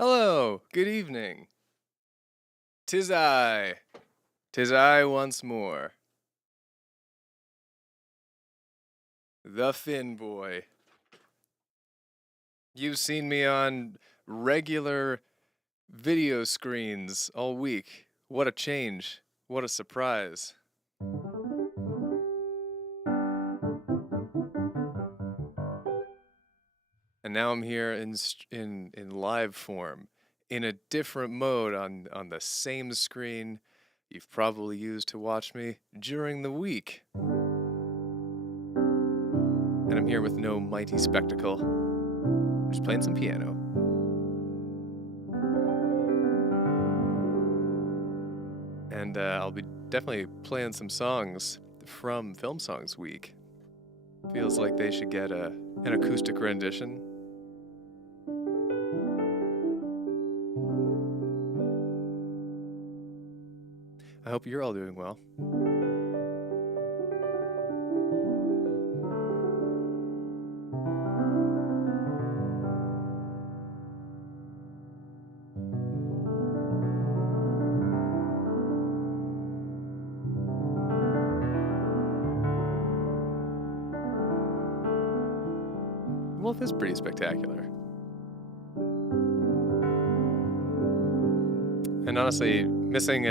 Hello, good evening. 'Tis I. 'Tis I once more. The Finn Boy. You've seen me on regular video screens all week. What a change. What a surprise. And now I'm here in live form, in a different mode on the same screen you've probably used to watch me during the week. And I'm here with no mighty spectacle, just playing some piano. And I'll be definitely playing some songs from Film Songs Week. Feels like they should get an acoustic rendition. I hope you're all doing well. Wolf is pretty spectacular. And honestly, missing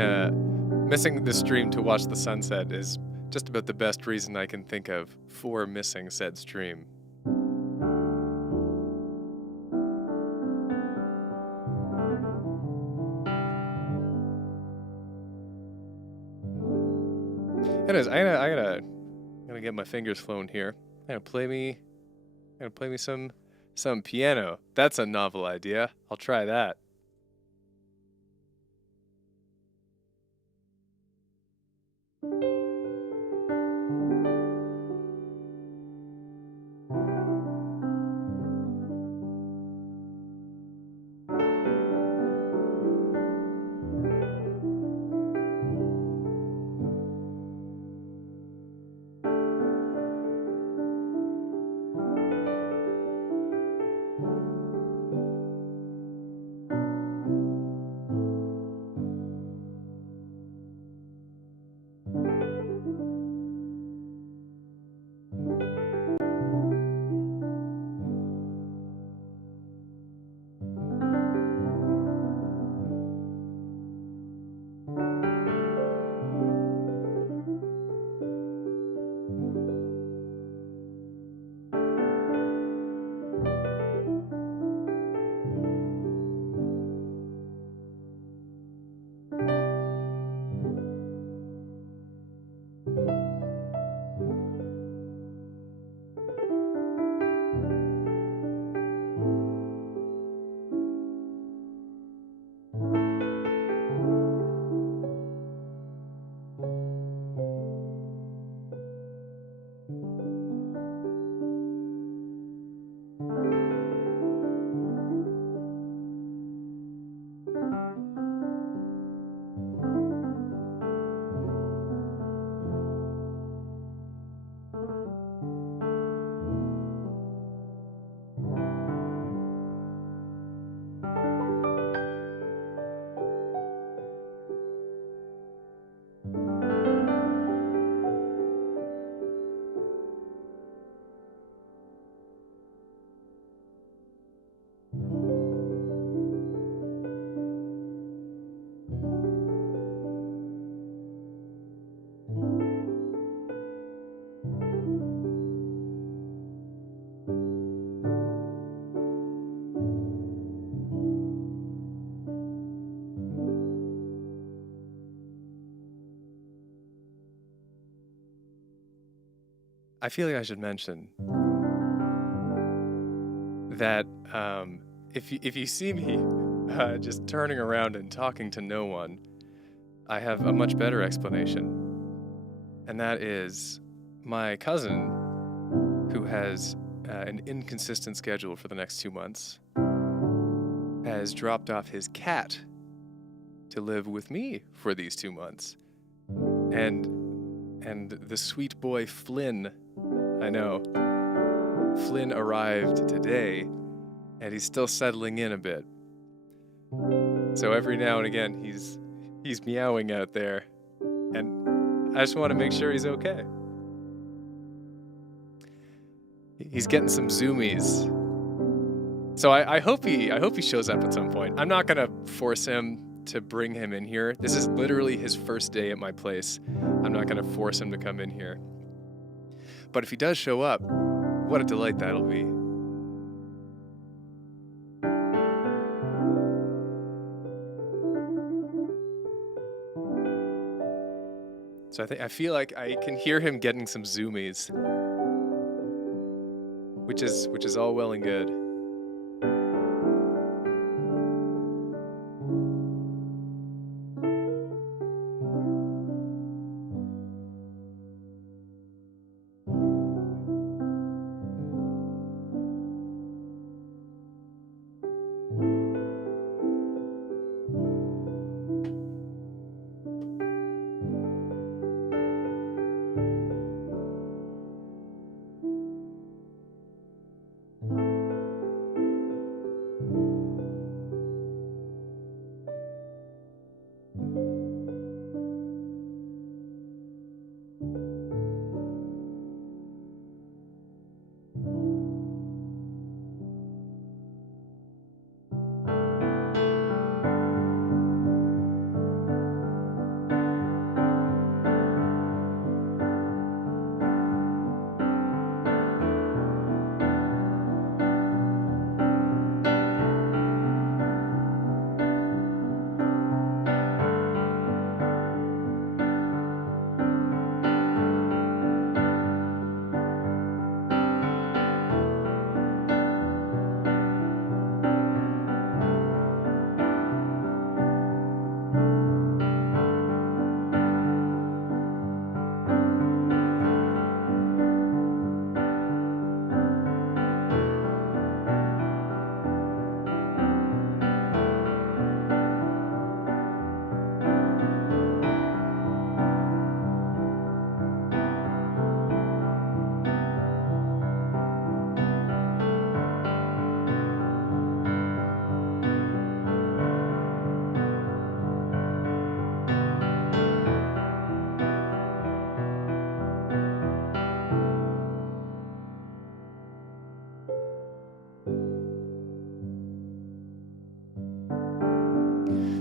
the stream to watch the sunset is just about the best reason I can think of for missing said stream. Anyways, I gotta get my fingers flown here. I'm gonna play me some piano. That's a novel idea. I'll try that. I feel like I should mention that if you see me just turning around and talking to no one, I have a much better explanation, and that is my cousin, who has an inconsistent schedule for the next 2 months, has dropped off his cat to live with me for these 2 months, and the sweet boy Flynn, I know, Flynn arrived today, and he's still settling in a bit. So every now and again, he's meowing out there, and I just want to make sure he's okay. He's getting some zoomies. So I hope he shows up at some point. I'm not gonna force him to bring him in here. This is literally his first day at my place. I'm not gonna force him to come in here. But if he does show up, what a delight that'll be. So I feel like I can hear him getting some zoomies, which is all well and good.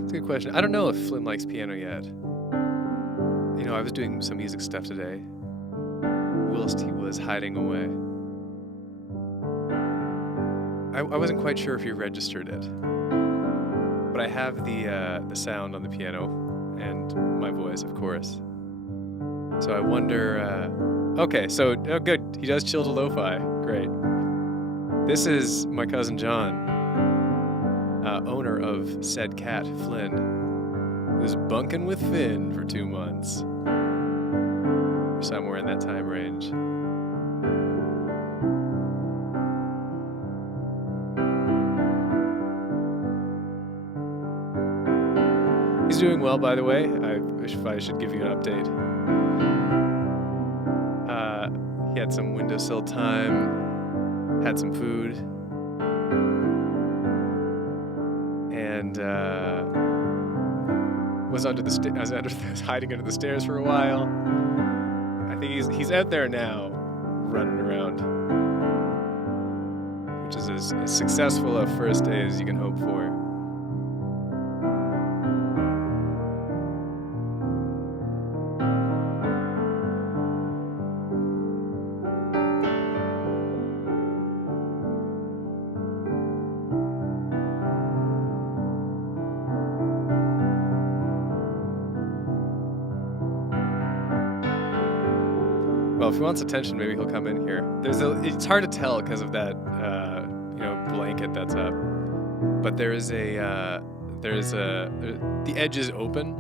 It's a good question. I don't know if Flynn likes piano yet. You know, I was doing some music stuff today, whilst he was hiding away. I wasn't quite sure if he registered it, but I have the sound on the piano and my voice, of course. So I wonder. Okay, so oh, good. He does chill to lo-fi. Great. This is my cousin John, owner of said cat, Flynn, who's bunking with Finn for 2 months. Or somewhere in that time range. He's doing well, by the way. I should give you an update. He had some windowsill time, had some food, and was hiding under the stairs for a while. I think he's out there now, running around, which is as successful a first day as you can hope for. Well, if he wants attention, maybe he'll come in here. It's hard to tell because of that, blanket that's up. But the edge is open,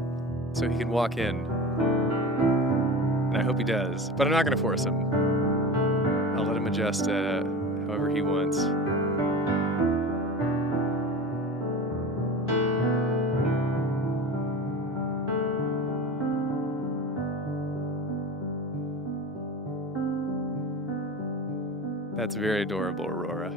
so he can walk in. And I hope he does. But I'm not gonna force him. I'll let him adjust however he wants. That's very adorable, Aurora.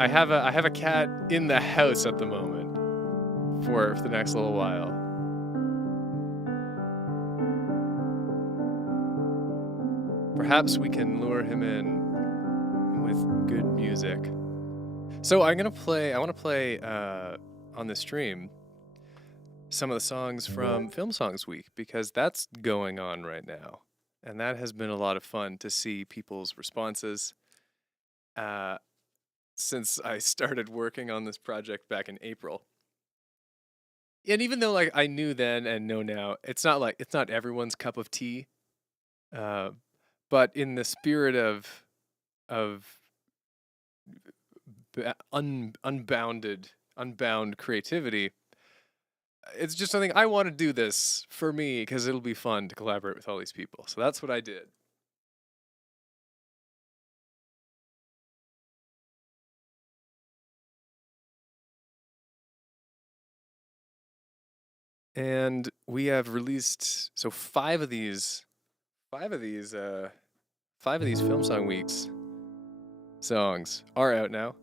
I have a cat in the house at the moment for the next little while. Perhaps we can lure him in with good music. So I want to play on the stream some of the songs from Film Songs Week, because that's going on right now. And that has been a lot of fun to see people's responses. Since I started working on this project back in April. And even though I knew then and know now, it's not everyone's cup of tea. But in the spirit of unbound creativity, it's just something I want to do this for me because it'll be fun to collaborate with all these people. So that's what I did. And we have released five of these Film Song Weeks songs are out now.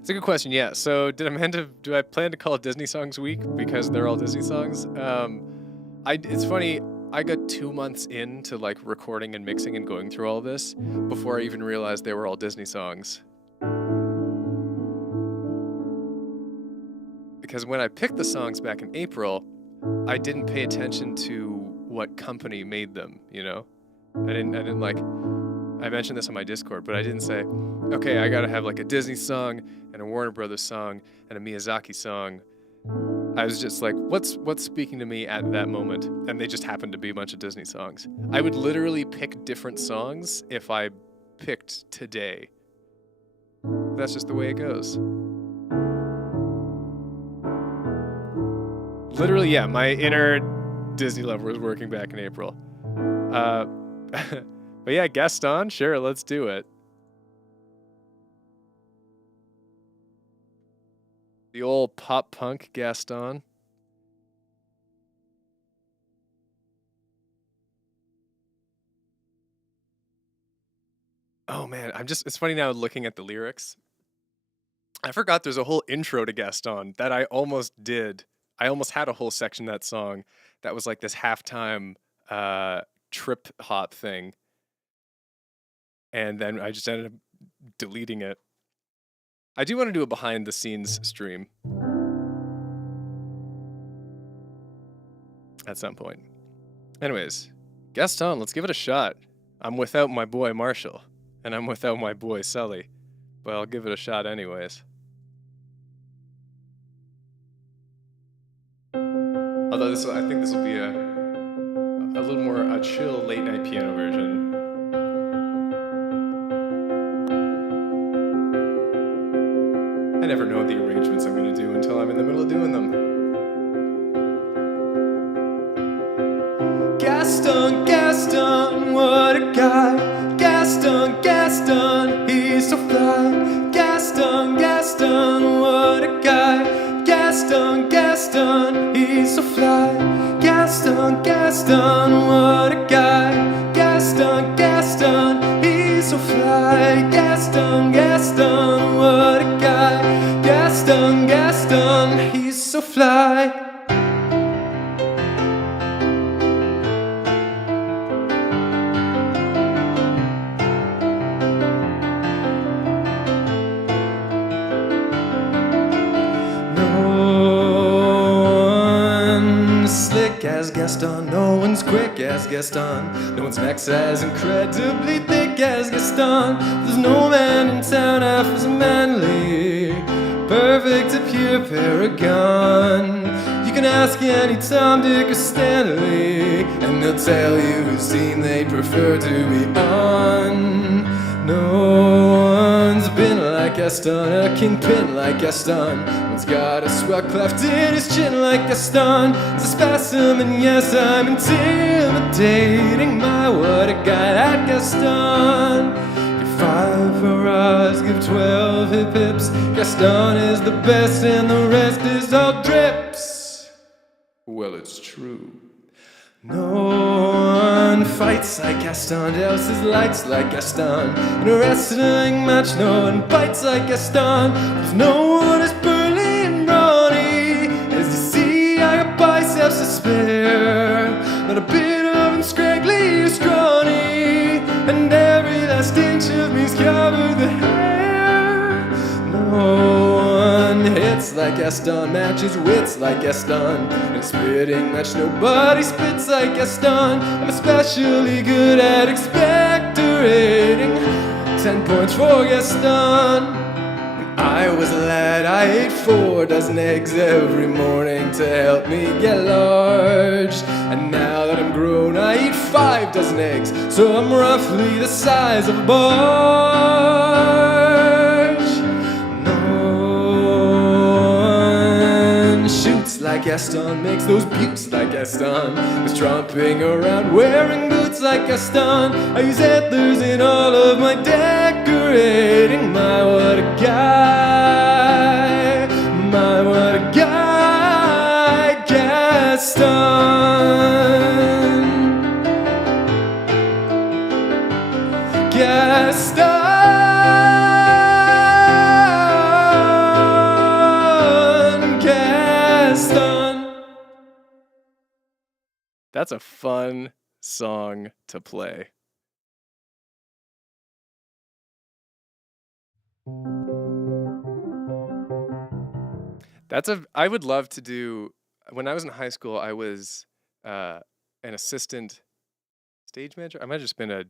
It's a good question. Yeah. So do I plan to call it Disney Songs Week because they're all Disney songs? It's funny. I got 2 months into recording and mixing and going through all this before I even realized they were all Disney songs. Because when I picked the songs back in April, I didn't pay attention to what company made them, I mentioned this on my Discord, but I didn't say, okay, I gotta have a Disney song and a Warner Brothers song and a Miyazaki song. I was just what's speaking to me at that moment? And they just happened to be a bunch of Disney songs. I would literally pick different songs if I picked today. That's just the way it goes. Literally, yeah, my inner Disney lover was working back in April. But yeah, Gaston, sure, let's do it. The old pop punk Gaston. Oh man, it's funny now looking at the lyrics. I forgot there's a whole intro to Gaston that I almost did. I almost had a whole section of that song that was this halftime trip hop thing. And then I just ended up deleting it. I do want to do a behind the scenes stream at some point. Anyways, Gaston, let's give it a shot. I'm without my boy Marshall, and I'm without my boy Sully, but I'll give it a shot anyways. Although I think this will be a little more chill late night piano version. I never know the arrangements I'm going to do until I'm in the middle of doing them. Gaston, Gaston, what a guy. Gaston, Gaston, he's so fly. Gaston, Gaston, what a guy. Gaston, Gaston, he's so fly. Gaston, Gaston, what a guy. Gaston, Gaston, he's so fly. Gaston, Gaston, what a guy. Gaston, Gaston, he's so fly. No Gaston. No one's quick as Gaston. No one's neck's as incredibly thick as Gaston. There's no man in town half as manly, perfect, a pure paragon. You can ask any Tom, Dick, or Stanley, and they'll tell you whose team they prefer to be on. No one's been like Gaston, a kingpin like Gaston. One's got a swell cleft in his chin like Gaston. It's a specimen, yes, I'm intimidating. My, what a guy, that Gaston. Give 5 hurrahs, give 12 hip hips. Gaston is the best and the rest is all drips. Well, it's true. No one fights like Gaston, douses lights like Gaston. In a wrestling match, no one bites like Gaston. There's no one as burly and brawny. As you see, I got biceps to spare. Not a bit of them scraggly or scrawny, and every last inch of me's covered the hair. No one hits like Gaston, matches wits like Gaston. In a spitting match, nobody spits like Gaston. I'm especially good at expectorating. 10 points for Gaston. When I was a lad, I ate 4 dozen eggs every morning to help me get large. And now that I'm grown, I eat 5 dozen eggs, so I'm roughly the size of a barge. Shoots like Gaston, makes those buttes like Gaston. Is tromping around wearing boots like Gaston. I use antlers in all of my decorating. My, what a guy. My, what a guy, Gaston. Gaston. That's a fun song to play. I would love to do, when I was in high school, I was an assistant stage manager. I might have just been a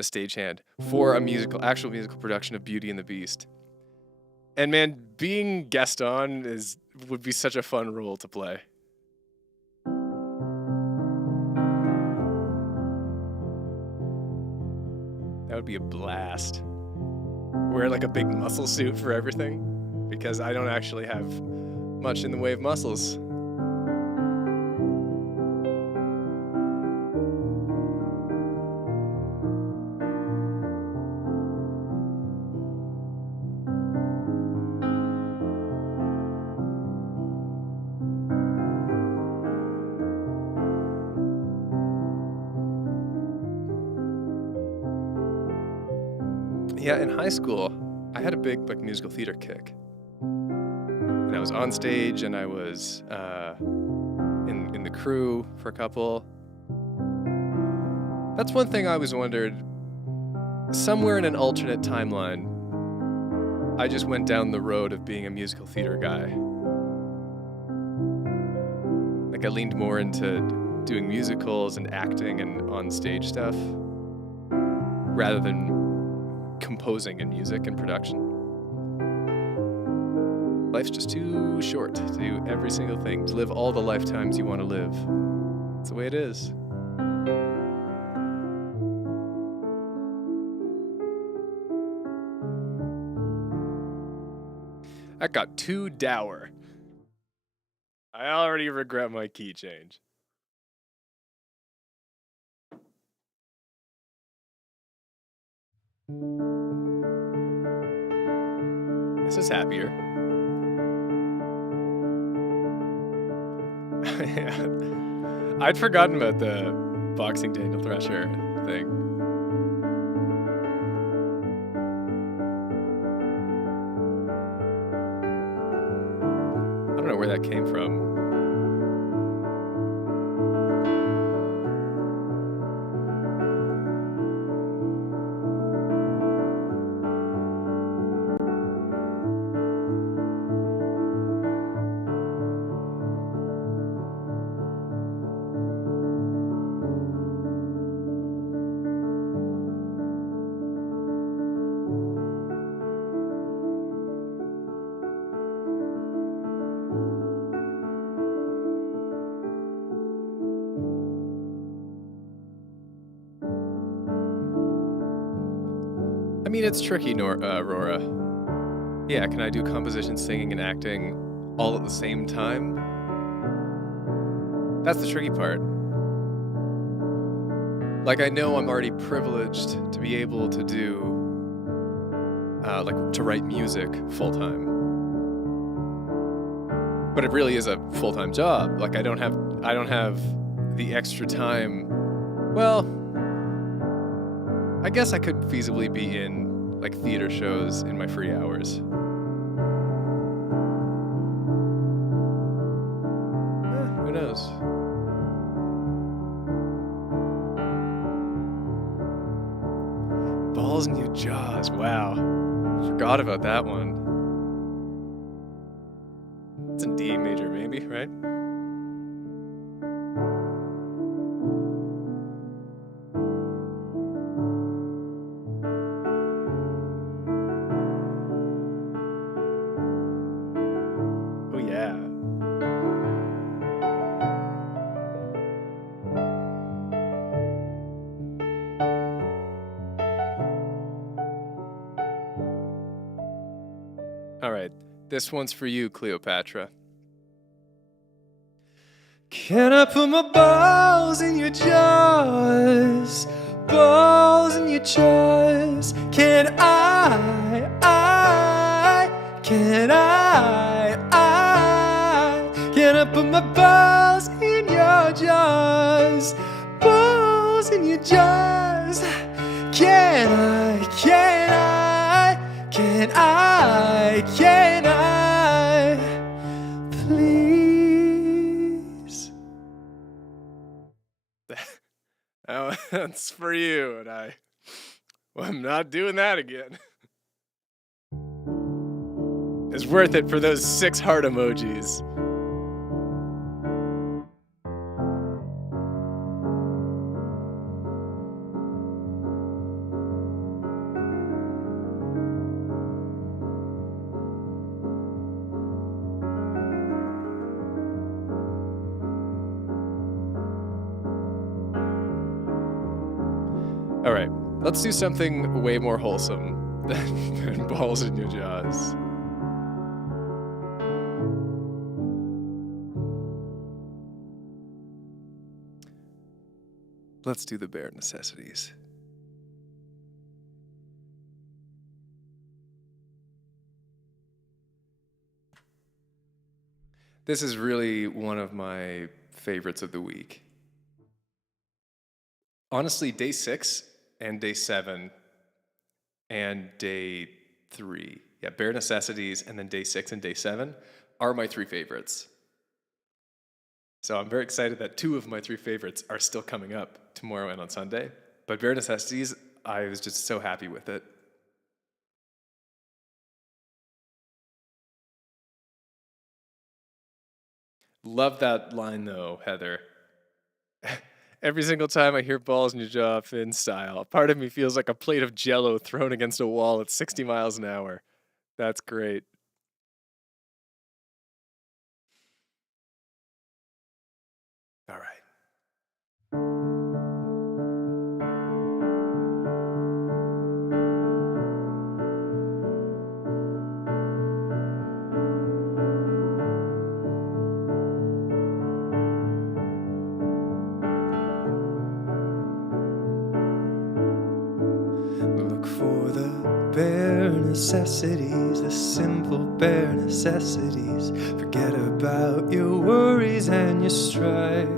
stagehand for a actual musical production of Beauty and the Beast. And man, being Gaston would be such a fun role to play. That would be a blast. Wear like a big muscle suit for everything, because I don't actually have much in the way of muscles. Yeah, in high school, I had a big musical theater kick. And I was on stage, and I was in the crew for a couple. That's one thing I always wondered. Somewhere in an alternate timeline, I just went down the road of being a musical theater guy. Like, I leaned more into doing musicals and acting and on-stage stuff, rather than composing and music and production. Life's just too short to do every single thing, to live all the lifetimes you want to live. That's the way it is. That got too dour. I already regret my key change. This is happier. I'd forgotten about the boxing Daniel Thresher thing. I don't know where that came from. I mean, it's tricky, Aurora. Yeah, can I do composition, singing, and acting all at the same time? That's the tricky part. Like, I know I'm already privileged to be able to do, to write music full-time. But it really is a full-time job. Like, I don't have the extra time. Well, I guess I could feasibly be in, like, theater shows in my free hours. Who knows? Balls in your jaws, wow. Forgot about that one. It's in D major, maybe, right? Oh, yeah. All right, this one's for you, Cleopatra. Can I put my balls in your jaws? Balls in your jaws. Can I, can I put my balls in your jaws? Balls in your jaws. Can I, please? That's for you, and I'm not doing that again. It's worth it for those 6 heart emojis. All right, let's do something way more wholesome than balls in your jaws. Let's do the bare necessities. This is really one of my favorites of the week. Honestly, day 6 and day 7 and day 3, yeah, bare necessities, and then day 6 and day 7 are my 3 favorites. So I'm very excited that 2 of my 3 favorites are still coming up tomorrow and on Sunday. But bare necessities, I was just so happy with it. Love that line though, Heather. Every single time I hear balls in your jaw, Finn style, part of me feels like a plate of Jell-O thrown against a wall at 60 miles an hour. That's great. All right. Look for the bare necessities, the simple bare necessities. Forget about your worries and your strife.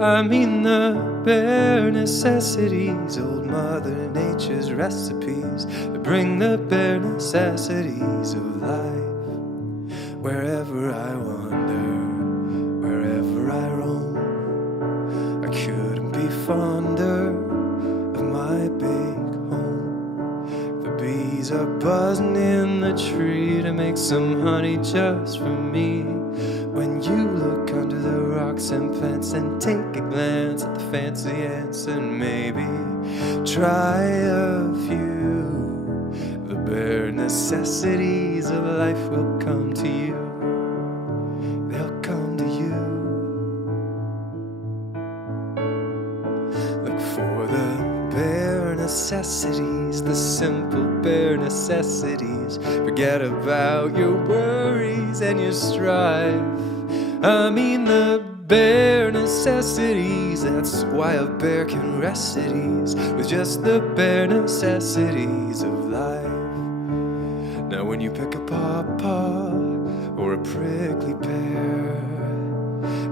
I mean the bare necessities, old Mother Nature's recipes that bring the bare necessities of life. Wherever I wander, wherever I roam, I couldn't be fonder of my big home. The bees are buzzing in the tree to make some honey just for me. When you look under the rocks and plants and take a glance at the fancy ants and maybe try a few, the bare necessities of life will come to you. They'll come to you. Look for the bare necessities, the simple bare necessities. Forget about your worries and your strife. I mean the bare necessities. That's why a bear can rest at ease with just the bare necessities of life. Now when you pick a pawpaw or a prickly pear,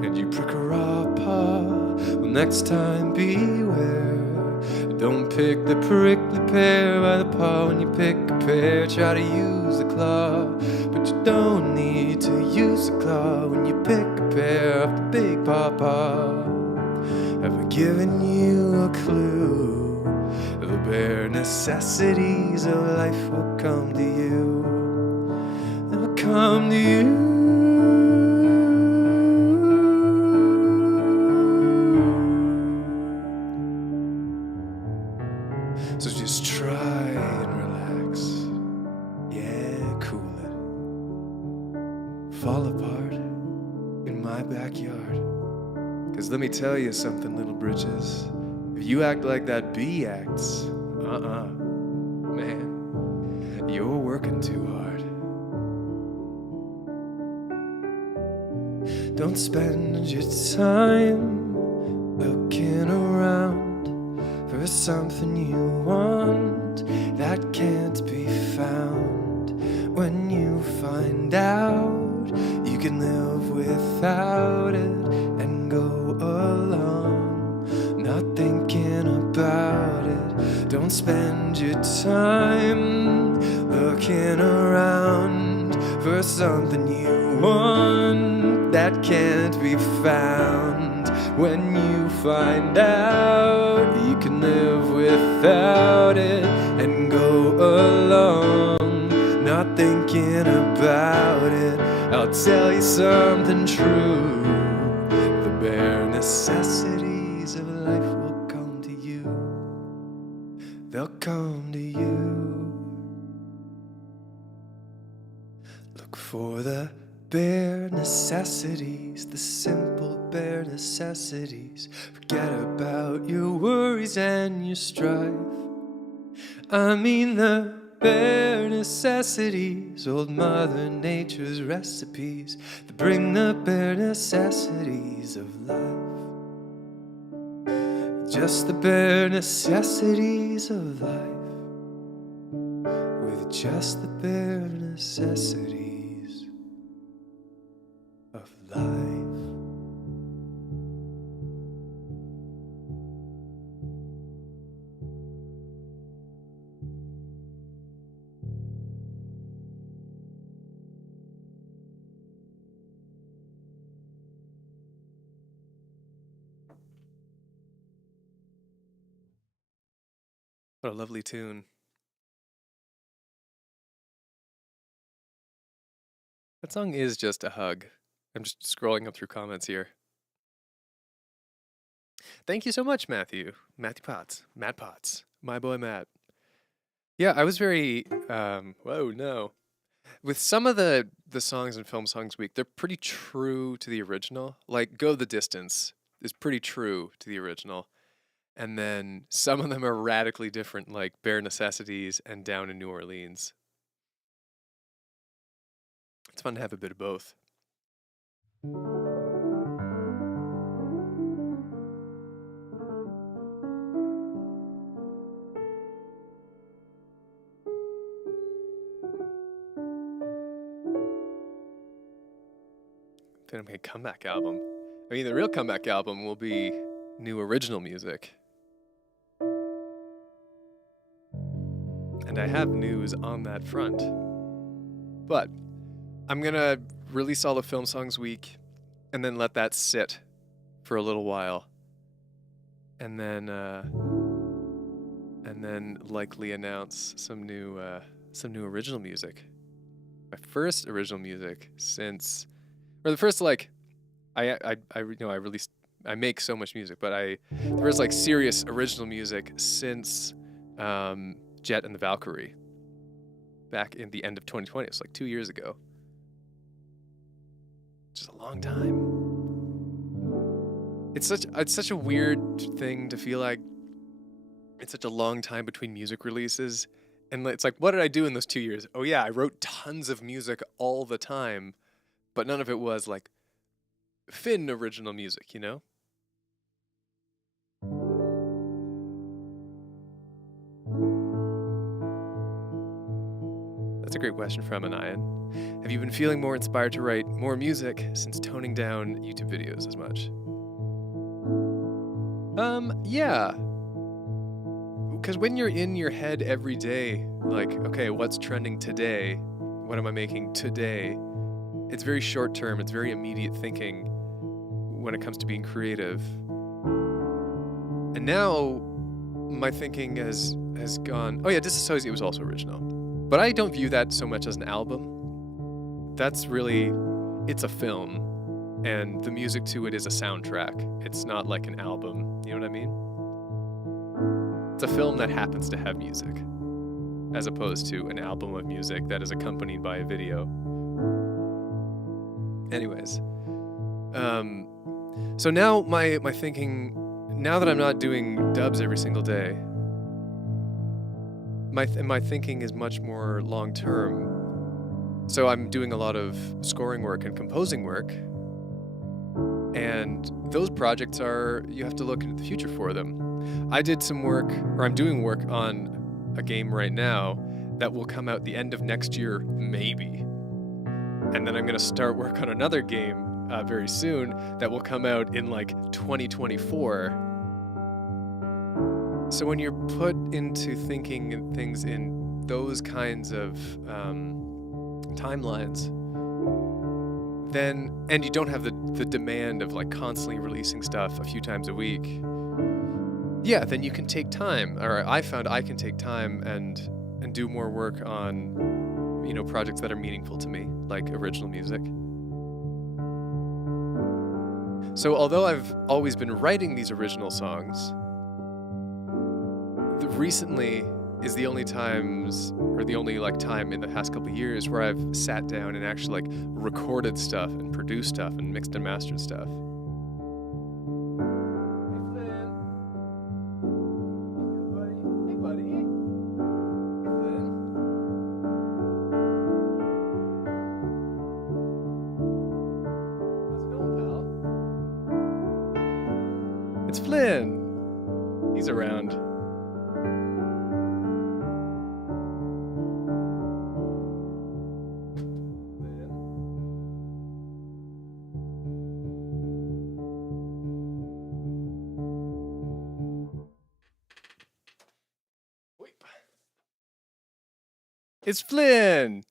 and you prick a raw paw, well, next time beware. Don't pick the prickly pear by the paw. When you pick a pear, try to use the claw, but you don't need to use the claw when you pick a pear off the big pawpaw. Have I given you a clue? The bare necessities of life will come to you. They will come to you. So just try and relax. Yeah, cool it. Fall apart in my backyard. 'Cause let me tell you something, little britches. If you act like that bee acts, man, you're working too hard. Don't spend your time looking around for something you want that can't be found. When you find out you can live without it and go along, not thinking about it. Don't spend your time looking around for something you want that can't be found. When you find out you can live without it and go along, not thinking about it, I'll tell you something true. The bare necessities of life will come to you. They'll come to you. Look for the bare necessities, the simple bare necessities. Forget about your worries and your strife. I mean the bare necessities, old Mother Nature's recipes that bring the bare necessities of life. Just the bare necessities of life, with just the bare necessities of life. What a lovely tune. That song is just a hug. I'm just scrolling up through comments here. Thank you so much, Matthew. Matthew Potts. Matt Potts. My boy Matt. Yeah, I was very whoa, no. With some of the songs in Film Songs Week, they're pretty true to the original. Like Go the Distance is pretty true to the original. And then some of them are radically different, like Bare Necessities and Down in New Orleans. It's fun to have a bit of both. Then a comeback album. I mean, the real comeback album will be new original music. And I have news on that front. But I'm gonna release all the Film Songs Week and then let that sit for a little while. And then likely announce some new original music. My first original music since, or the first I make so much music, but the first serious original music since Jet and the Valkyrie back in the end of 2020. It's 2 years ago. Just a long time. It's such a weird thing to feel like It's such a long time between music releases. And it's like, what did I do in those 2 years? Oh, yeah, I wrote tons of music all the time, but none of it was like Finn original music, you know? That's a great question from Anayan. Have you been feeling more inspired to write more music since toning down YouTube videos as much? Yeah. Because when you're in your head every day, like, okay, what's trending today? What am I making today? It's very short term, it's very immediate thinking when it comes to being creative. And now my thinking has gone, oh yeah, Disassociate was also original. But I don't view that so much as an album. That's really, it's a film. And the music to it is a soundtrack. It's not like an album. You know what I mean? It's a film that happens to have music, as opposed to an album of music that is accompanied by a video. Anyways, so now my thinking, now that I'm not doing dubs every single day, my thinking is much more long term. So I'm doing a lot of scoring work and composing work. And those projects you have to look into the future for them. I did some work, or I'm doing work on a game right now that will come out the end of next year, maybe. And then I'm going to start work on another game very soon that will come out in like 2024. So when you're put into thinking things in those kinds of timelines, then, and you don't have the demand of like constantly releasing stuff a few times a week, yeah, then you can take time, or I found I can take time and do more work on, you know, projects that are meaningful to me, like original music. So although I've always been writing these original songs, recently is the only times, or the only like time in the past couple of years where I've sat down and actually like recorded stuff and produced stuff and mixed and mastered stuff. Hey buddy. Hey Flynn. How's it going, pal? It's Flynn. He's around. It's Flynn.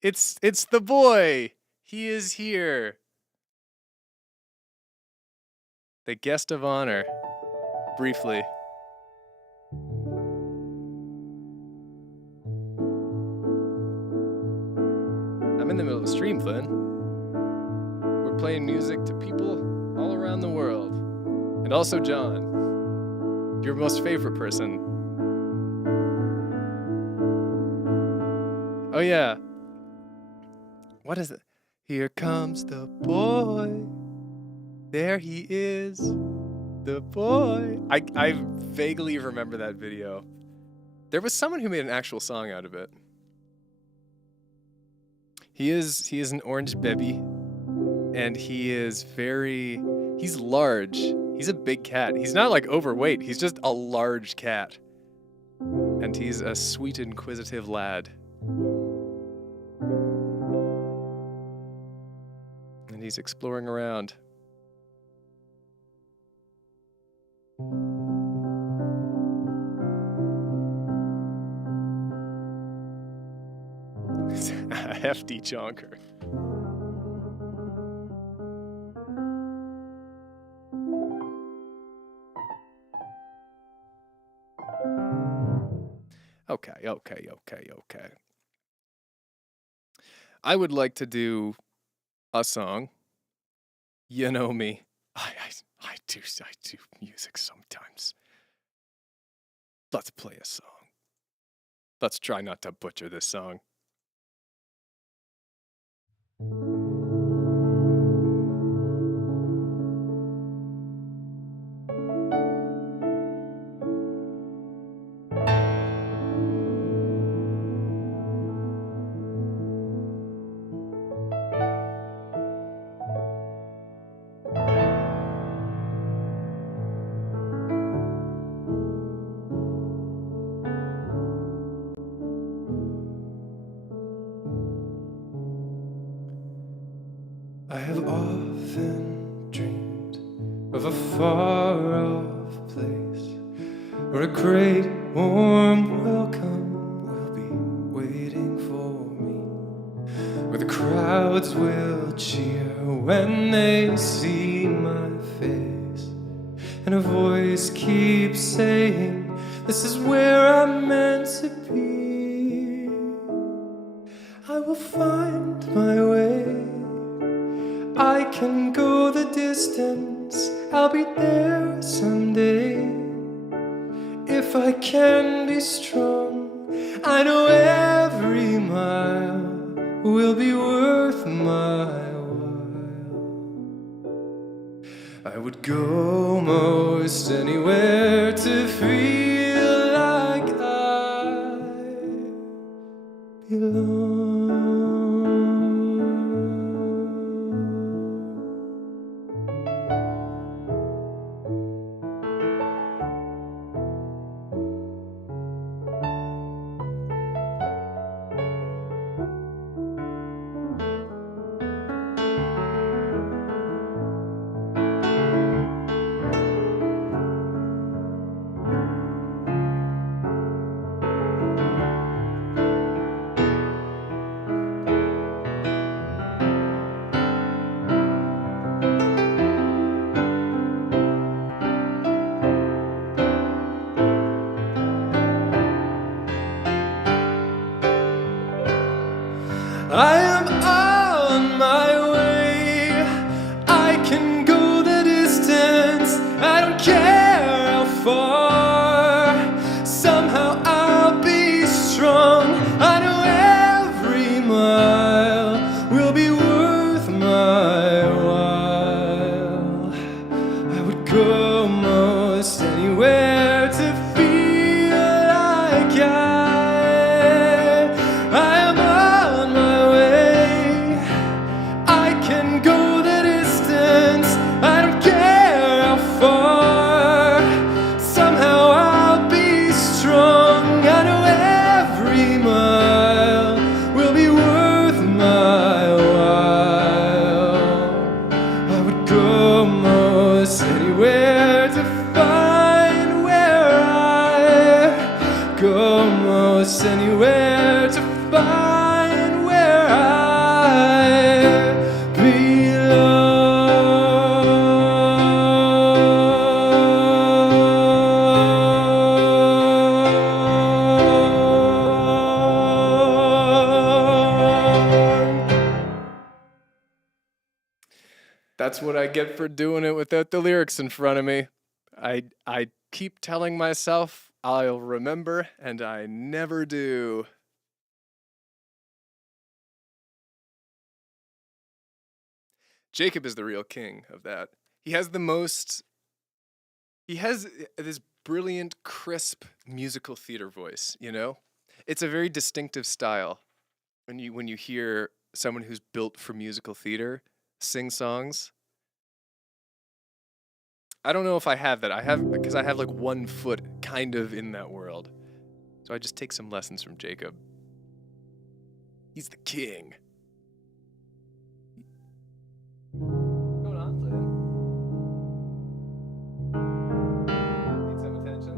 It's the boy. He is here. The guest of honor. Briefly. I'm in the middle of a stream, Flynn. We're playing music to people all around the world. And also John, your most favorite person. Oh yeah. What is it? Here comes the boy. There he is. The boy. I vaguely remember that video. There was someone who made an actual song out of it. He is an orange baby, and he's large. He's a big cat. He's not like overweight. He's just a large cat. And he's a sweet, inquisitive lad. And he's exploring around. A hefty chonker. Okay. I would like to do a song. You know me. I do music sometimes. Let's play a song. Let's try not to butcher this song. I have often dreamed of a far-off place where a great warm welcome will be waiting for me, where the crowds will cheer when they see my face, and a voice keeps saying, this is where I'm meant to be. I will find my way, I can go the distance, I'll be there someday. If I can be strong, I know every mile will be worth my while. I would go most anywhere to feel like I belong. I am on my way, I can go the distance, I don't care how far. Somehow I'll be strong, I know every mile will be worth my while. I would go most anywhere to feel like I am on my way, I can go the distance, I don't care how far. Somehow I'll be strong, I know every mile will be worth my while. I would go most anywhere to find where I go most anywhere to find where I belong. That's what I get for doing it without the lyrics in front of me. I keep telling myself I'll remember, and I never do. Jacob is the real king of that. He has this brilliant, crisp musical theater voice, you know? It's a very distinctive style. When you hear someone who's built for musical theater sing songs, I don't know if I have that. Because I have like 1 foot kind of in that world. So I just take some lessons from Jacob. He's the king. What's going on, Flynn? Need some attention?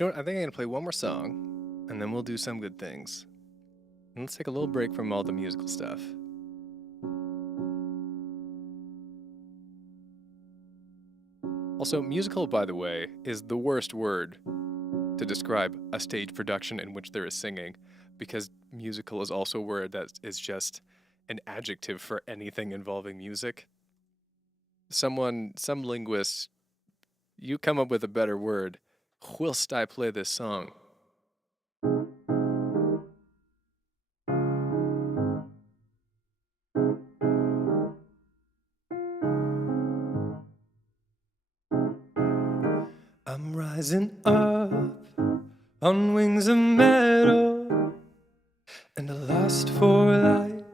You know what? I think I'm gonna play one more song, and then we'll do some good things. And let's take a little break from all the musical stuff. Also, musical, by the way, is the worst word to describe a stage production in which there is singing, because musical is also a word that is just an adjective for anything involving music. Some linguist, you come up with a better word whilst I play this song. I'm rising up on wings of metal and a lust for life.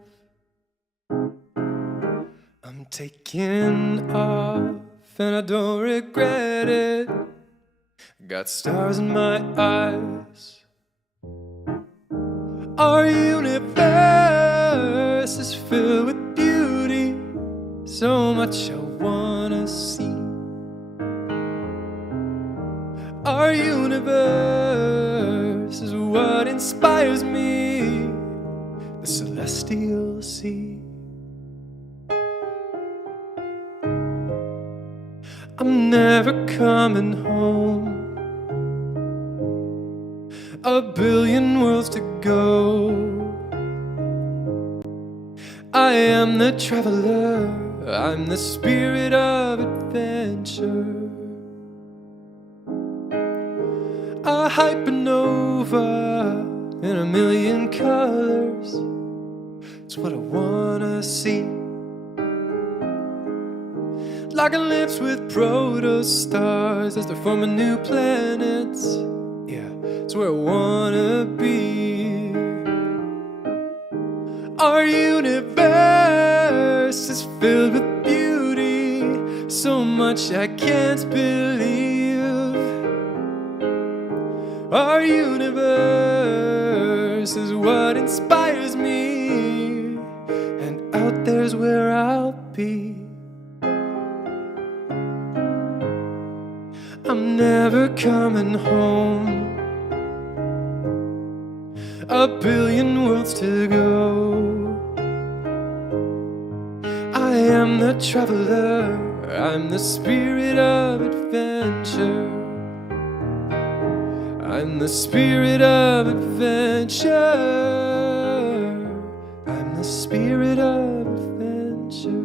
I'm taking off and I don't regret it. Got stars in my eyes. Our universe is filled with beauty, so much I wanna see. Our universe is what inspires me, the celestial sea. I'm never coming home. A billion worlds to go. I am the traveler, I'm the spirit of adventure. A hypernova in a million colors, it's what I wanna see. Locking lips with protostars as they're forming new planets. Yeah, it's where I wanna be. Our universe is filled with beauty, so much I can't believe. Our universe is what inspires me, and out there's where I'll be. I'm never coming home. A billion worlds to go. I am the traveler, I'm the spirit of adventure. I'm the spirit of adventure. I'm the spirit of adventure.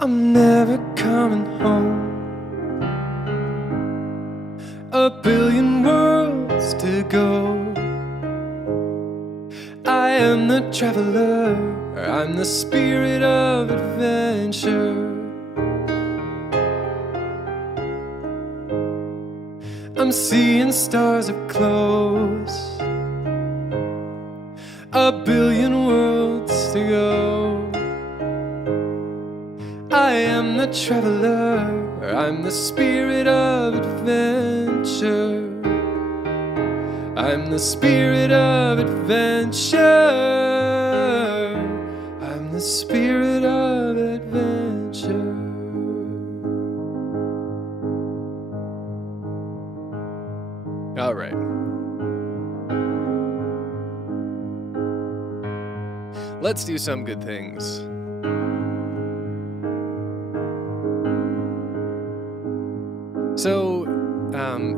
I'm never coming home. A billion worlds to go. I am the traveler, I'm the spirit of adventure. I'm seeing stars up close. A billion worlds to go. I am the traveler, I'm the spirit of adventure. I'm the spirit of adventure. I'm the spirit of adventure. All right. Let's do some good things. So,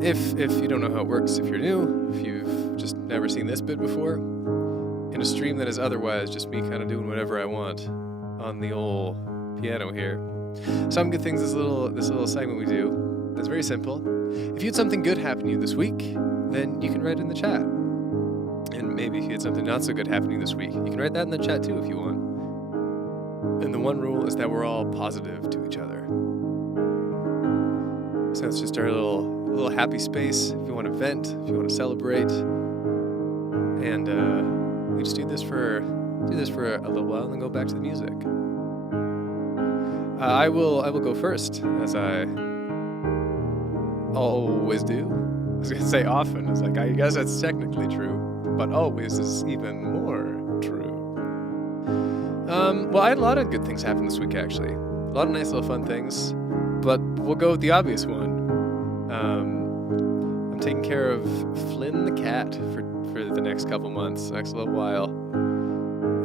if you don't know how it works, if you're new, if you've just never seen this bit before, in a stream that is otherwise just me kind of doing whatever I want on the old piano here. Some good things this little segment we do. It's very simple. If you had something good happen to you this week, then you can write it in the chat. And maybe if you had something not so good happen to you this week, you can write that in the chat too if you want. And the one rule is that we're all positive to each other. So it's just our little happy space. If you want to vent, if you want to celebrate, and we just do this for a little while, and then go back to the music. I will go first, as I always do. I was gonna say often. I was like, I guess that's technically true, but always is even more true. Well, I had a lot of good things happen this week, actually. A lot of nice little fun things, but we'll go with the obvious one. I'm taking care of Flynn the cat for the next couple months, next little while.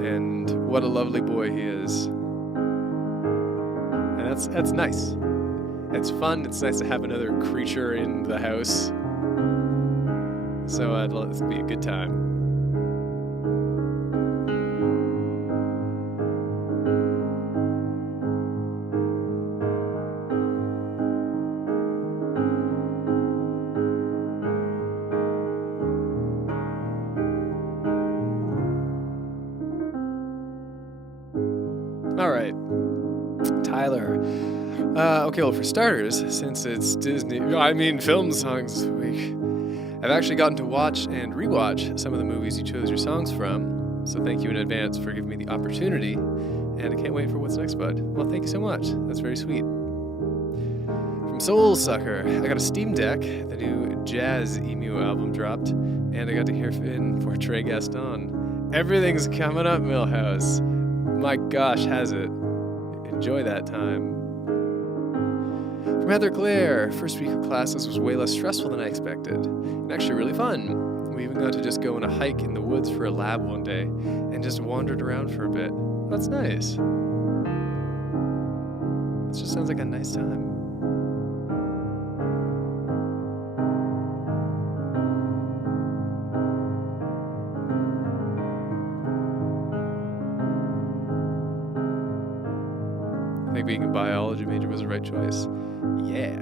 And what a lovely boy he is. And that's nice. It's fun. It's nice to have another creature in the house. So it'll be a good time. All right, Tyler. Okay, well, for starters, since it's film songs this week, I've actually gotten to watch and rewatch some of the movies you chose your songs from. So thank you in advance for giving me the opportunity, and I can't wait for what's next, bud. Well, thank you so much. That's very sweet. From Soul Sucker, I got a Steam Deck. The new Jazz Emu album dropped, and I got to hear Finn portray Gaston. Everything's coming up, Millhouse. My gosh, has it. Enjoy that time. From Heather Claire, first week of classes was way less stressful than I expected, and actually really fun. We even got to just go on a hike in the woods for a lab one day, and just wandered around for a bit. That's nice. It just sounds like a nice time. I think being a biology major was the right choice. Yeah.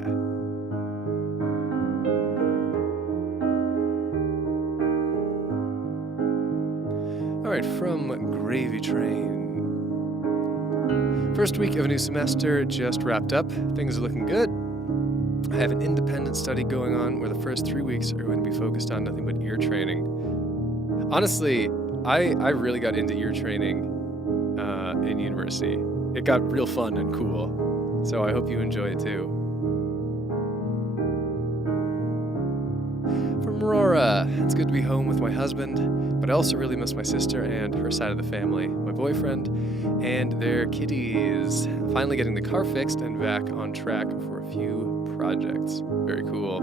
All right, from Gravy Train. First week of a new semester just wrapped up. Things are looking good. I have an independent study going on where the first 3 weeks are going to be focused on nothing but ear training. Honestly, I really got into ear training in university. It got real fun and cool, so I hope you enjoy it too. From Aurora, it's good to be home with my husband, but I also really miss my sister and her side of the family, my boyfriend, and their kitties. Finally getting the car fixed and back on track for a few projects. Very cool.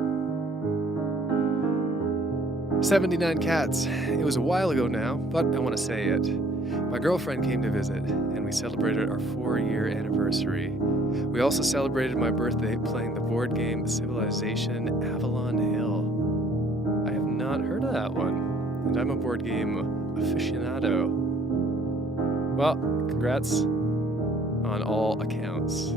79 cats. It was a while ago now, but I want to say it. My girlfriend came to visit, and we celebrated our 4-year anniversary. We also celebrated my birthday playing the board game Civilization Avalon Hill. I have not heard of that one, and I'm a board game aficionado. Well, congrats on all accounts.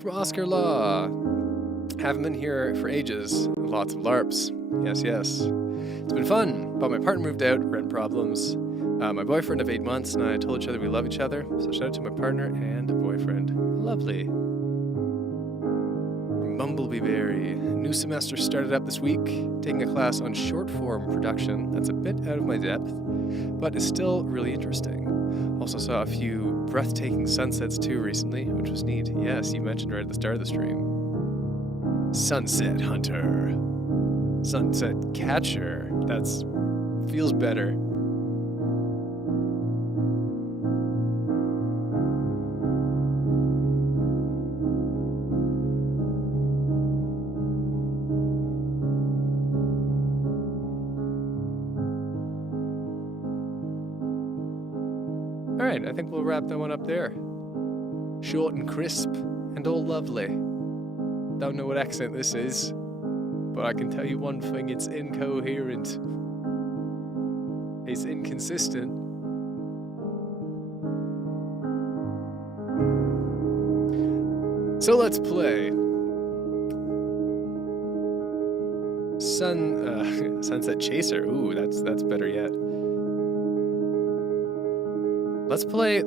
From Oscar Law. Haven't been here for ages. Lots of LARPs. Yes, yes. It's been fun, but my partner moved out, rent problems. My boyfriend of 8 months and I told each other we love each other, so shout out to my partner and boyfriend. Lovely. Bumblebeeberry. New semester started up this week, taking a class on short form production that's a bit out of my depth, but is still really interesting. Also saw a few breathtaking sunsets too recently, which was neat. Yes, you mentioned right at the start of the stream. Sunset Hunter. Sunset Catcher. That's feels better. All right, I think we'll wrap that one up there. Short and crisp and all lovely. Don't know what accent this is, but I can tell you one thing, it's incoherent. It's inconsistent. So let's play Sunset Chaser. Ooh, that's better yet. Let's play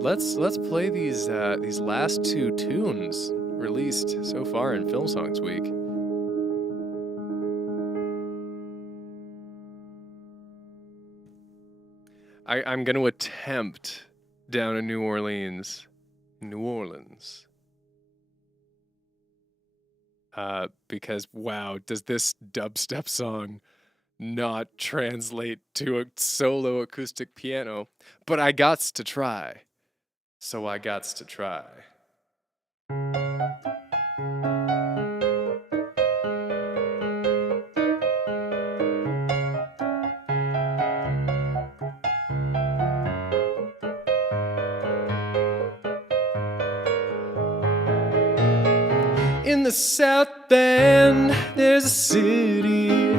these last two tunes released so far in Film Songs Week. I'm going to attempt Down in New Orleans. Because wow, does this dubstep song not translate to a solo acoustic piano? But I gots to try. So I gots to try. In the South End, there's a city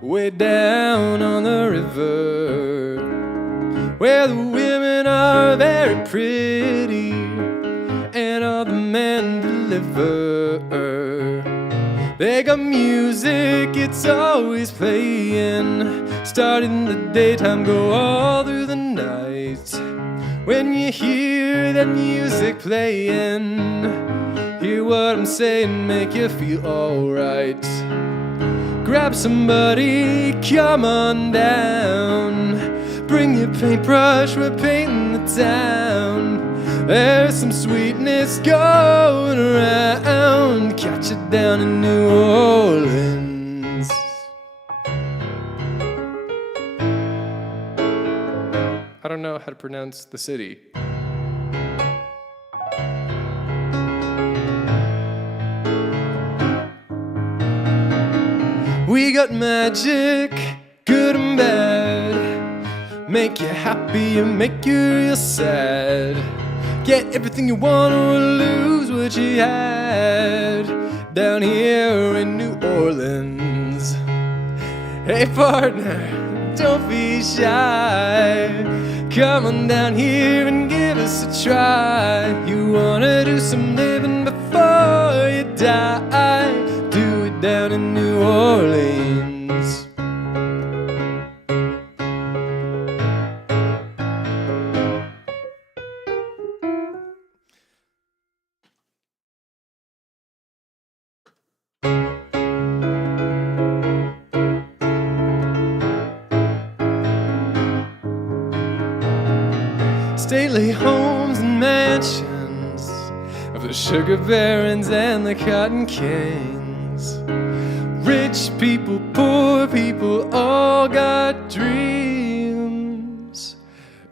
way down on the river, where the women are very pretty and all the men deliver. They got music, it's always playing, start in the daytime, go all through the night. When you hear that music playing, hear what I'm saying, make you feel alright. Grab somebody, come on down, bring your paintbrush, we're painting the town. There's some sweetness going around, catch it down in New Orleans. I don't know how to pronounce the city. We got magic, good and bad, make you happy and make you real sad. Get everything you want or lose what you had down here in New Orleans. Hey partner, don't be shy, come on down here and give us a try. You wanna do some living before you die, do it down in New Orleans. Stately homes and mansions of the sugar barons and the cotton kings. Rich people, poor people, all got dreams.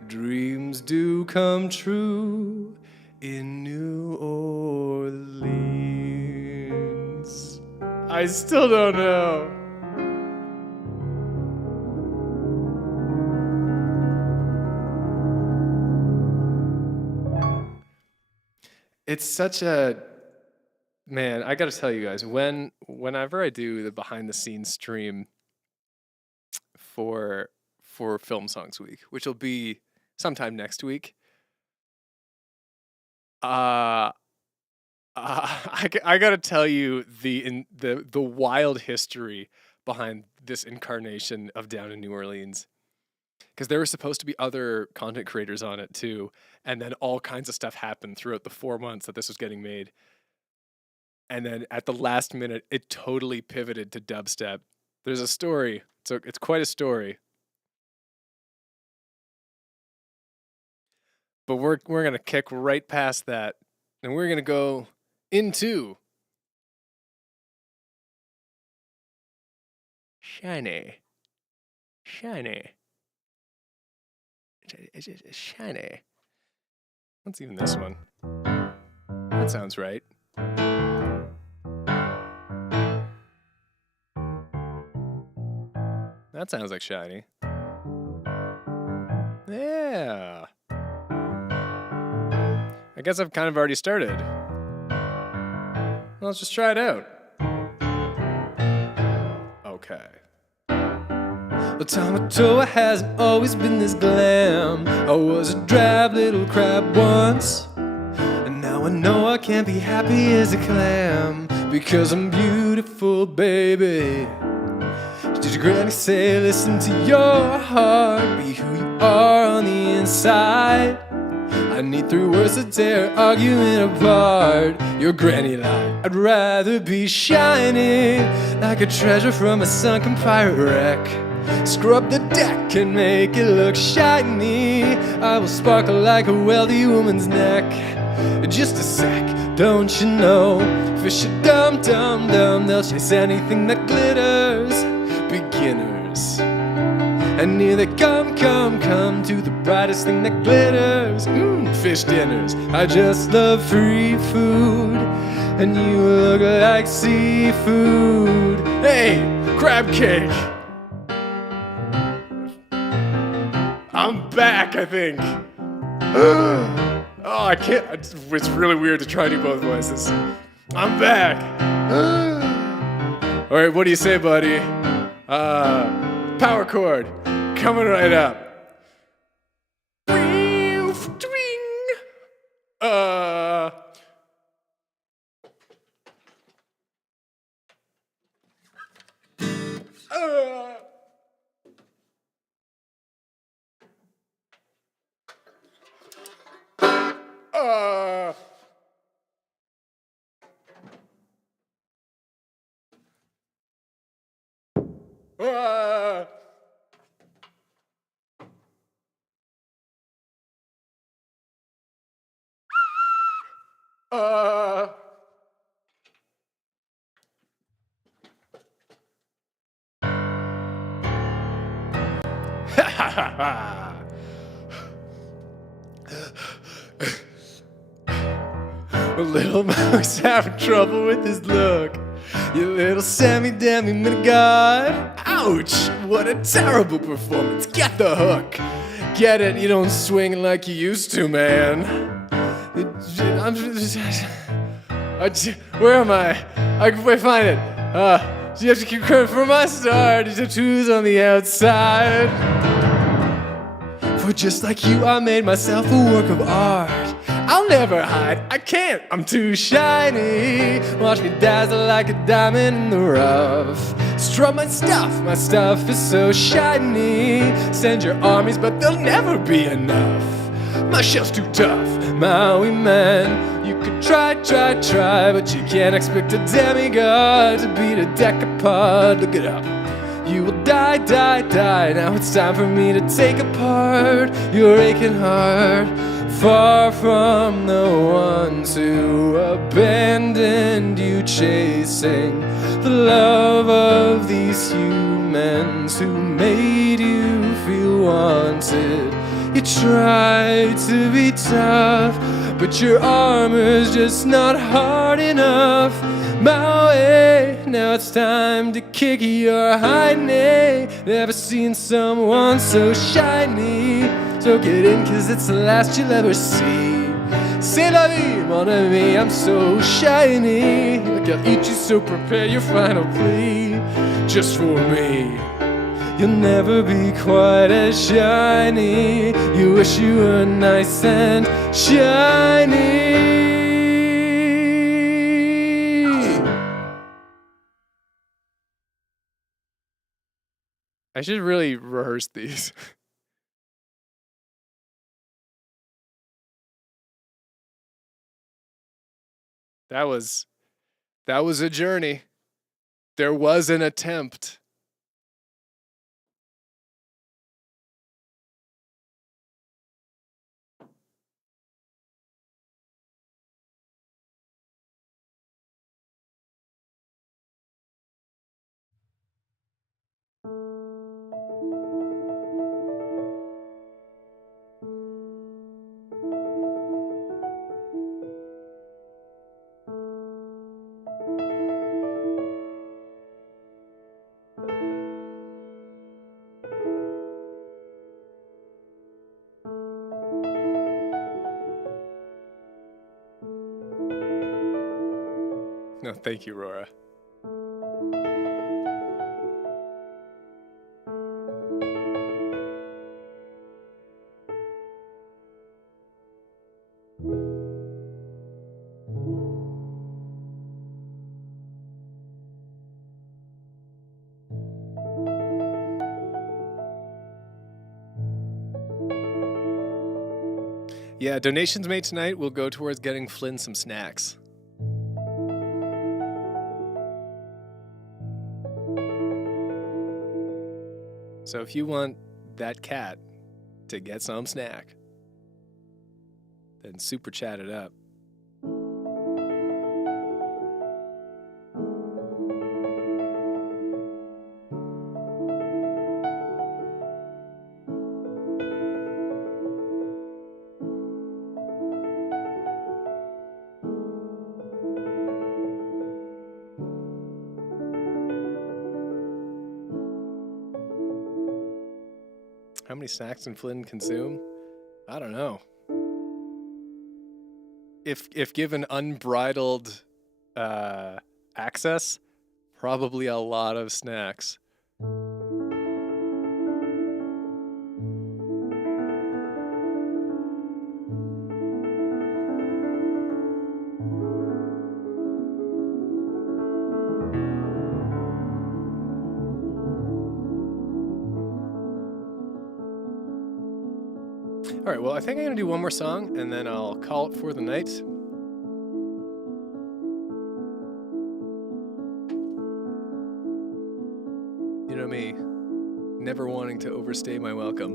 Dreams do come true in New Orleans. I still don't know. It's such a, man, I gotta tell you guys, whenever I do the behind the scenes stream for Film Songs Week, which will be sometime next week, I gotta tell you the wild history behind this incarnation of Down in New Orleans. Because there were supposed to be other content creators on it too, and then all kinds of stuff happened throughout the 4 months that this was getting made. And then at the last minute, it totally pivoted to dubstep. There's a story, so it's quite a story. But we're gonna kick right past that, and we're gonna go into shiny, shiny, shiny. What's even this one? That sounds right. That sounds like shiny. Yeah. I guess I've kind of already started. Let's just try it out. Okay. Well, Tamatoa hasn't always been this glam. I was a drab little crab once, and now I know I can't be happy as a clam, because I'm beautiful, baby. Did your granny say, listen to your heart, be who you are on the inside? I need 3 words to tear arguing apart. Your granny lied, I'd rather be shiny, like a treasure from a sunken pirate wreck. Scrub the deck and make it look shiny. I will sparkle like a wealthy woman's neck. Just a sec, don't you know? Fish are dumb, dumb, dumb. They'll chase anything that glitters. Beginners, and here they come, come, come to the brightest thing that glitters. Fish dinners. I just love free food, and you look like seafood. Hey, crab cake. I'm back, I think. Oh, I can't. It's really weird to try to do both voices. I'm back. All right, what do you say, buddy? Power chord coming right up. Little Mouse having trouble with his look. You little Sammy-Dammy minigod. Ouch! What a terrible performance. Get the hook. Get it? You don't swing like you used to, man. Where am I? I can find it. You have to keep credit for my start. Tattoos on the outside. For just like you, I made myself a work of art. I'll never hide, I can't, I'm too shiny. Watch me dazzle like a diamond in the rough. Strut my stuff is so shiny. Send your armies, but they'll never be enough. My shell's too tough, Maui man. You could try, but you can't expect a demigod to beat a decapod. Look it up. You will die. Now it's time for me to take apart your aching heart. Far from the ones who abandoned you, chasing the love of these humans who made you feel wanted. You tried to be tough, but your armor's just not hard enough. Maui, now it's time to kick your hiney. Never seen someone so shiny. So get in, cause it's the last you'll ever see. C'est la vie, mon ami, I'm so shiny. Like I'll eat you, so prepare your final plea. Just for me, you'll never be quite as shiny. You wish you were nice and shiny. I should really rehearse these. That was a journey. There was an attempt. No, thank you, Rora. Yeah, donations made tonight will go towards getting Flynn some snacks. So if you want that cat to get some snack, then super chat it up. How many snacks can Flynn consume? I don't know. If given unbridled access, probably a lot of snacks. All right, well, I think I'm going to do one more song, and then I'll call it for the night. You know me, never wanting to overstay my welcome.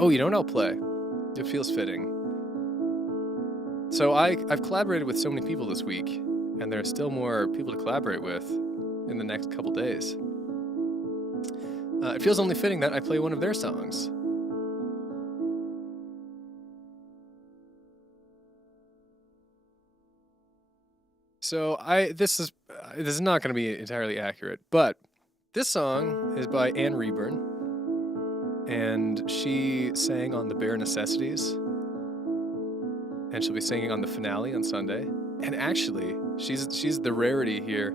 Oh, you know what I'll play? It feels fitting. So I've collaborated with so many people this week, and there are still more people to collaborate with in the next couple days. It feels only fitting that I play one of their songs. So this is not going to be entirely accurate, but this song is by Anne Reburn, and she sang on The Bare Necessities. And she'll be singing on the finale on Sunday. And actually, she's the rarity here.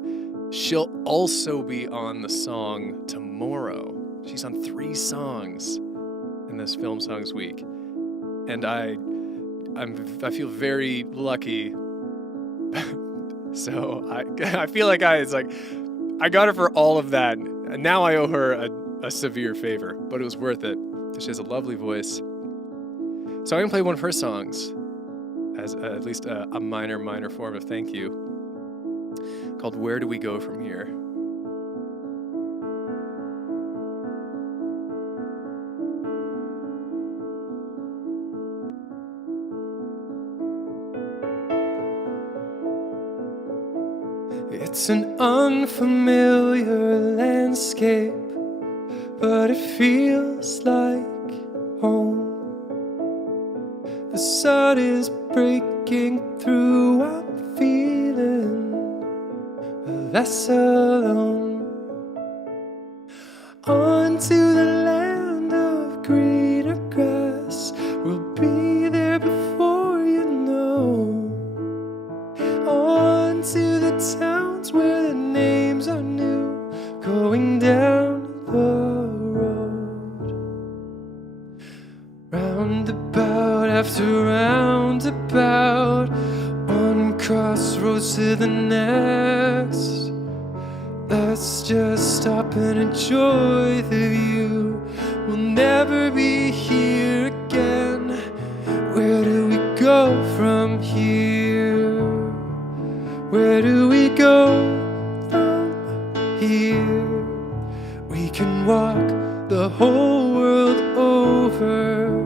She'll also be on the song tomorrow. She's on 3 songs in this Film Songs Week. And I feel very lucky. So I feel like I got her for all of that. And now I owe her a severe favor, but it was worth it. She has a lovely voice. So I'm gonna play one of her songs as at least a minor form of thank you, called Where Do We Go From Here? It's an unfamiliar landscape, but it feels like home. The sun is breaking through, I'm feeling less alone. Onto the land of greener grass, we'll be there before you know. Onto the towns where the names are new, going down the road. Roundabout after roundabout, one crossroads to the next. Let's just stop and enjoy the view. We'll never be here again. Where do we go from here? Where do we go from here? We can walk the whole world over.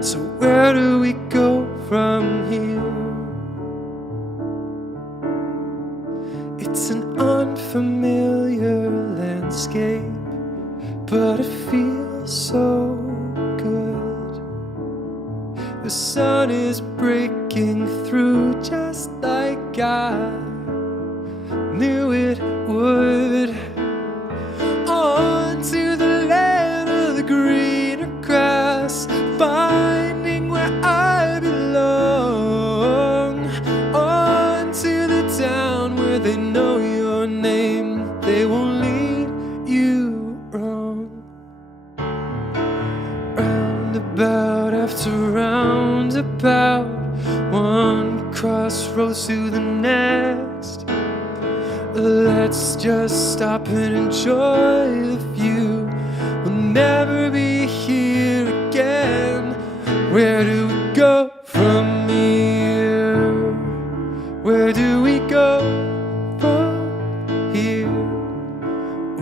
So where do we go from here? It's an unfamiliar landscape, but it feels so good. The sun is breaking through just like I knew it would. after roundabout, one crossroads to the next. Let's just stop and enjoy the view. We'll never be here again. Where do we go from here? Where do we go from here?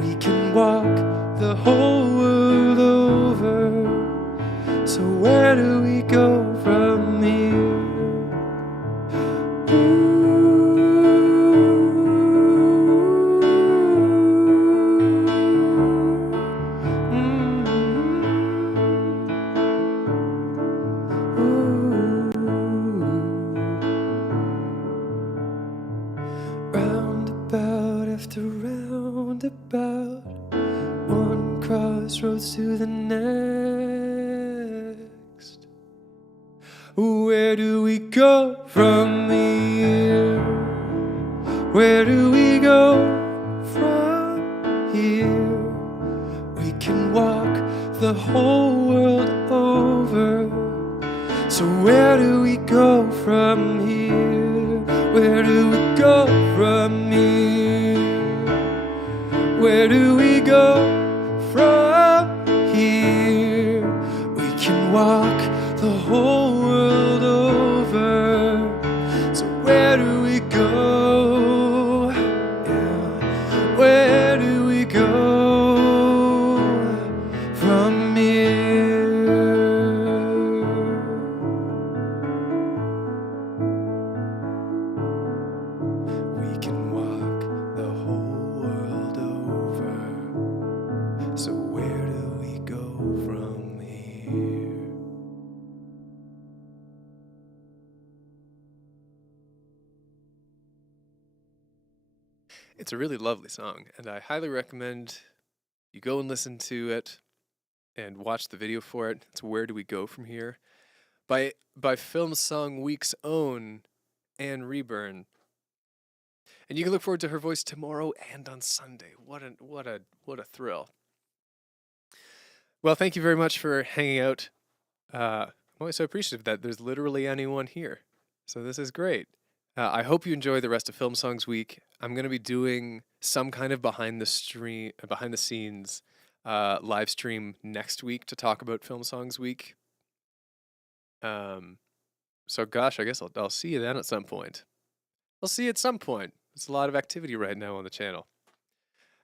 We can walk the whole world over. So where do we go from here? Roundabout after roundabout, one crossroads to the next. Where do we go from here? Where do we go from here? We can walk the whole world over. So where do we go from here? Where do we go from here? Where do we go from here? We can walk the whole world over. So where do we go? Yeah. Where do we go from here? We can walk the whole world over. So where do we go from here? It's a really lovely song, and I highly recommend you go and listen to it and watch the video for it. It's Where Do We Go From Here by Film Song Week's own Anne Reburn. And you can look forward to her voice tomorrow and on Sunday. What a thrill. Well, thank you very much for hanging out. I'm always so appreciative that there's literally anyone here. So this is great. I hope you enjoy the rest of Film Songs Week. I'm going to be doing some kind of behind the scenes live stream next week to talk about Film Songs Week. So gosh, I guess I'll see you then at some point. I'll see you at some point. There's a lot of activity right now on the channel.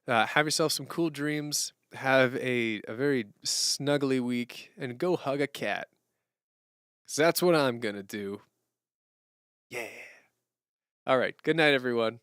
Have yourself some cool dreams. Have a very snuggly week, and go hug a cat. 'Cause that's what I'm gonna do. Yeah. All right. Good night, everyone.